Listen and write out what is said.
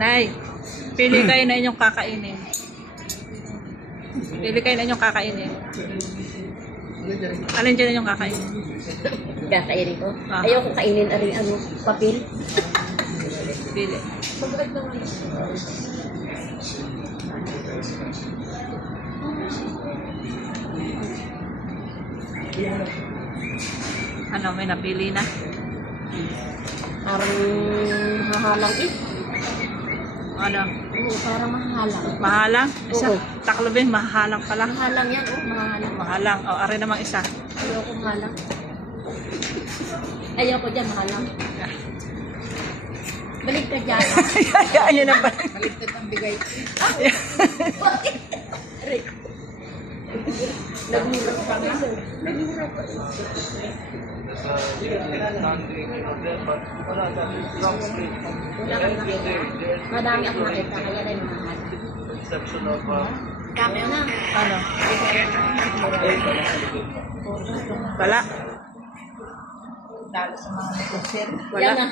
Nay, pili kayo na inyong kakainin. Pili kayo na inyong kakainin. Alin dyan inyong kakainin? Kakainin ko. Ah. Ayoko kainin papel. Pili. Ano, may napili na? Parang mahalang eh. Ano? Oo, parang mahalang. Mahalang? Isa. Oo. Taklobin, mahalang pala. Mahalang yan, oh, mahalang. Mahalang. O, ari namang isa. Ayoko mahalang. Ayoko dyan, mahalang. Balik ka dyan. Ayun na ba? Baligtad ang bigay. Nagmura pa nga. Nagmura pa. Wala kang nakita. Madami akong nakita, kaya rin mahal. Kami na. Ano? Wala. Wala. Yan na.